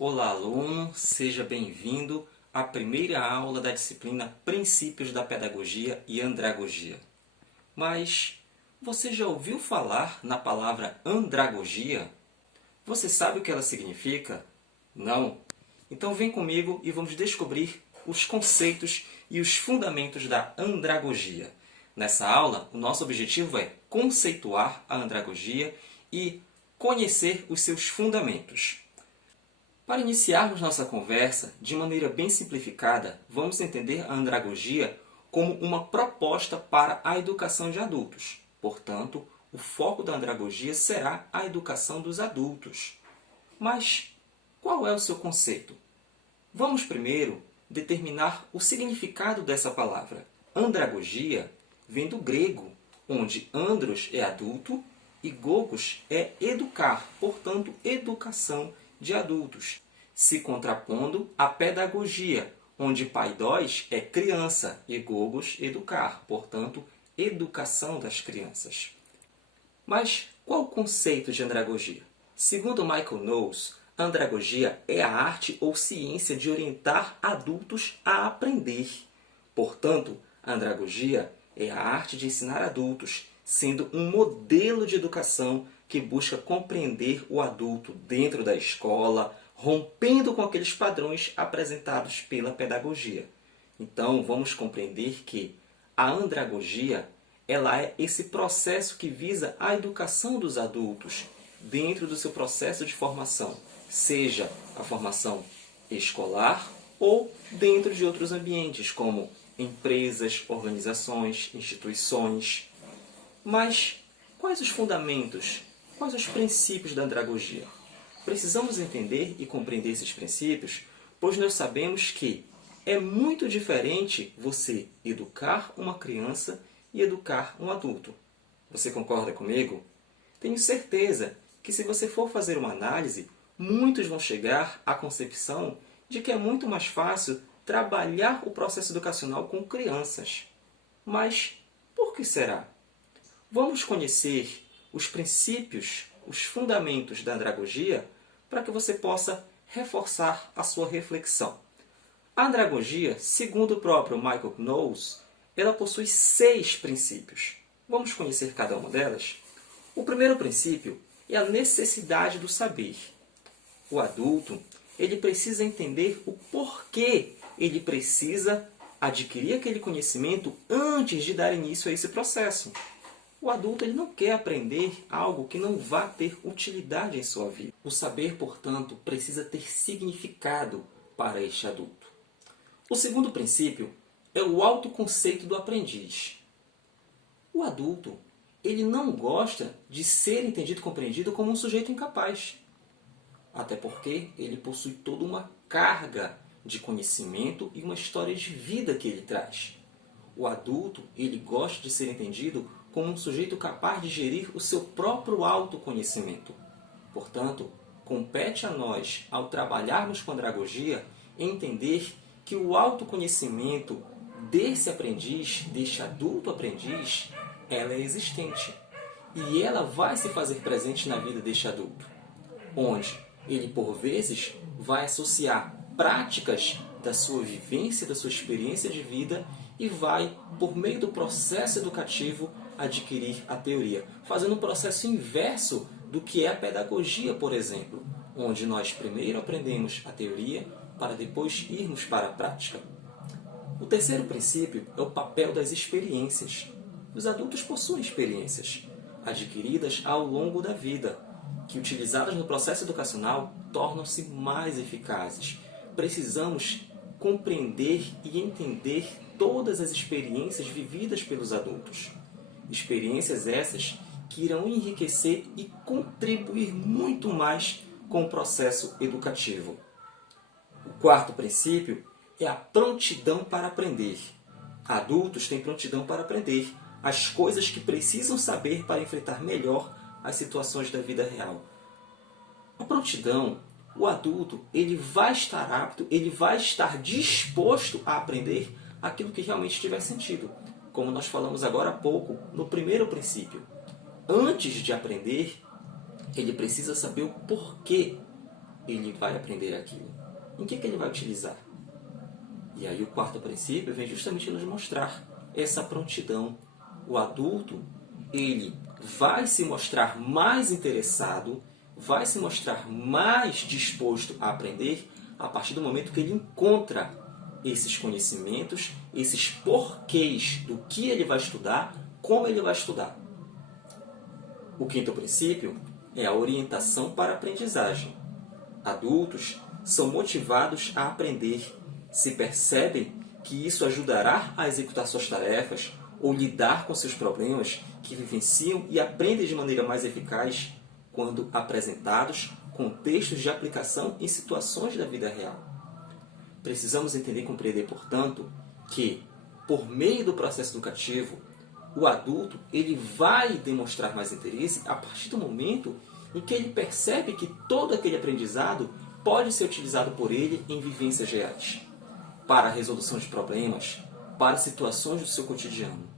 Olá, aluno! Seja bem-vindo à primeira aula da disciplina Princípios da Pedagogia e Andragogia. Mas você já ouviu falar na palavra andragogia? Você sabe o que ela significa? Não? Então vem comigo e vamos descobrir os conceitos e os fundamentos da andragogia. Nessa aula, o nosso objetivo é conceituar a andragogia e conhecer os seus fundamentos. Para iniciarmos nossa conversa, de maneira bem simplificada, vamos entender a andragogia como uma proposta para a educação de adultos. Portanto, o foco da andragogia será a educação dos adultos. Mas qual é o seu conceito? Vamos primeiro determinar o significado dessa palavra. Andragogia vem do grego, onde andros é adulto e gogos é educar, portanto, educação de adultos, se contrapondo à pedagogia, onde paidós é criança e gogos educar, portanto, educação das crianças. Mas qual o conceito de andragogia? Segundo Michael Knowles, andragogia é a arte ou ciência de orientar adultos a aprender. Portanto, a andragogia é a arte de ensinar adultos, sendo um modelo de educação que busca compreender o adulto dentro da escola, rompendo com aqueles padrões apresentados pela pedagogia. Então, vamos compreender que a andragogia ela é esse processo que visa a educação dos adultos dentro do seu processo de formação, seja a formação escolar ou dentro de outros ambientes, como empresas, organizações, instituições. Mas quais os fundamentos, quais os princípios da andragogia? Precisamos entender e compreender esses princípios, pois nós sabemos que é muito diferente você educar uma criança e educar um adulto. Você concorda comigo? Tenho certeza que se você for fazer uma análise, muitos vão chegar à concepção de que é muito mais fácil trabalhar o processo educacional com crianças. Mas por que será? Vamos conhecer os princípios, os fundamentos da andragogia para que você possa reforçar a sua reflexão. A andragogia, segundo o próprio Michael Knowles, ela possui 6 princípios. Vamos conhecer cada uma delas? O primeiro princípio é a necessidade do saber. O adulto ele precisa entender o porquê ele precisa adquirir aquele conhecimento antes de dar início a esse processo. O adulto ele não quer aprender algo que não vá ter utilidade em sua vida. O saber, portanto, precisa ter significado para este adulto. O segundo princípio é o autoconceito do aprendiz. O adulto ele não gosta de ser entendido e compreendido como um sujeito incapaz. Até porque ele possui toda uma carga de conhecimento e uma história de vida que ele traz. O adulto ele gosta de ser entendido como um sujeito capaz de gerir o seu próprio autoconhecimento. Portanto, compete a nós, ao trabalharmos com a andragogia, entender que o autoconhecimento desse aprendiz, deste adulto aprendiz, ela é existente. E ela vai se fazer presente na vida deste adulto, onde ele, por vezes, vai associar práticas da sua vivência, da sua experiência de vida e vai, por meio do processo educativo, adquirir a teoria, fazendo um processo inverso do que é a pedagogia, por exemplo, onde nós primeiro aprendemos a teoria para depois irmos para a prática. O terceiro princípio é o papel das experiências. Os adultos possuem experiências adquiridas ao longo da vida, que utilizadas no processo educacional tornam-se mais eficazes. Precisamos compreender e entender todas as experiências vividas pelos adultos. Experiências essas que irão enriquecer e contribuir muito mais com o processo educativo. O quarto princípio é a prontidão para aprender. Adultos têm prontidão para aprender as coisas que precisam saber para enfrentar melhor as situações da vida real. A prontidão, o adulto, ele vai estar apto, ele vai estar disposto a aprender aquilo que realmente tiver sentido. Como nós falamos agora há pouco, no primeiro princípio. Antes de aprender, ele precisa saber o porquê ele vai aprender aquilo? Em que ele vai utilizar? E aí o quarto princípio vem justamente nos mostrar essa prontidão. O adulto, ele vai se mostrar mais interessado, vai se mostrar mais disposto a aprender a partir do momento que ele encontra esses conhecimentos, esses porquês do que ele vai estudar, como ele vai estudar. O quinto princípio é a orientação para a aprendizagem. Adultos são motivados a aprender, se percebem que isso ajudará a executar suas tarefas ou lidar com seus problemas que vivenciam e aprendem de maneira mais eficaz quando apresentados contextos de aplicação em situações da vida real. Precisamos entender e compreender, portanto, que, por meio do processo educativo, o adulto ele vai demonstrar mais interesse a partir do momento em que ele percebe que todo aquele aprendizado pode ser utilizado por ele em vivências reais, para a resolução de problemas, para situações do seu cotidiano.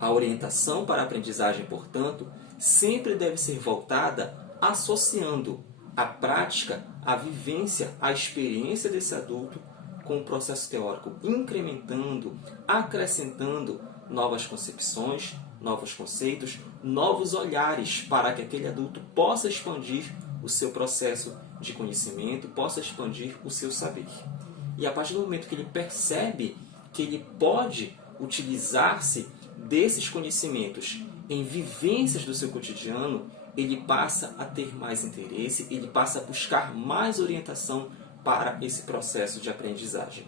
A orientação para a aprendizagem, portanto, sempre deve ser voltada associando a prática, a vivência, a experiência desse adulto com o processo teórico, incrementando, acrescentando novas concepções, novos conceitos, novos olhares para que aquele adulto possa expandir o seu processo de conhecimento, possa expandir o seu saber. E a partir do momento que ele percebe que ele pode utilizar-se desses conhecimentos em vivências do seu cotidiano, ele passa a ter mais interesse, ele passa a buscar mais orientação para esse processo de aprendizagem.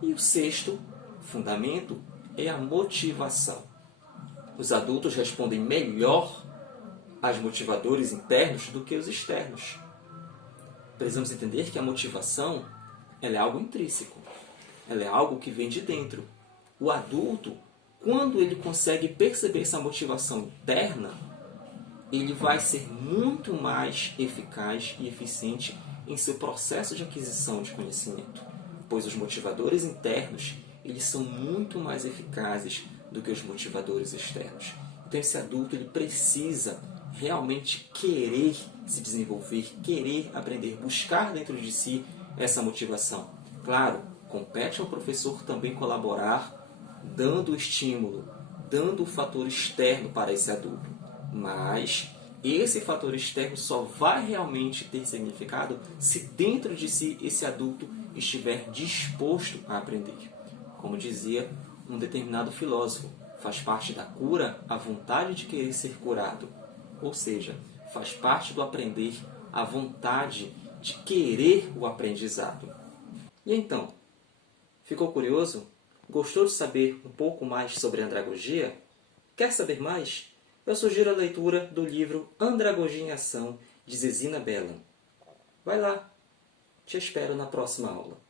E o sexto fundamento é a motivação. Os adultos respondem melhor aos motivadores internos do que os externos. Precisamos entender que a motivação ela é algo intrínseco, ela é algo que vem de dentro. O adulto, quando ele consegue perceber essa motivação interna, ele vai ser muito mais eficaz e eficiente em seu processo de aquisição de conhecimento, pois os motivadores internos eles são muito mais eficazes do que os motivadores externos. Então esse adulto ele precisa realmente querer se desenvolver, querer aprender, buscar dentro de si essa motivação. Claro, compete ao professor também colaborar, dando o estímulo, dando o fator externo para esse adulto. Mas esse fator externo só vai realmente ter significado se dentro de si esse adulto estiver disposto a aprender. Como dizia um determinado filósofo, faz parte da cura a vontade de querer ser curado. Ou seja, faz parte do aprender a vontade de querer o aprendizado. E então, ficou curioso? Gostou de saber um pouco mais sobre andragogia? Quer saber mais? Eu sugiro a leitura do livro Andragogia em Ação, de Zezina Bellan. Vai lá, te espero na próxima aula.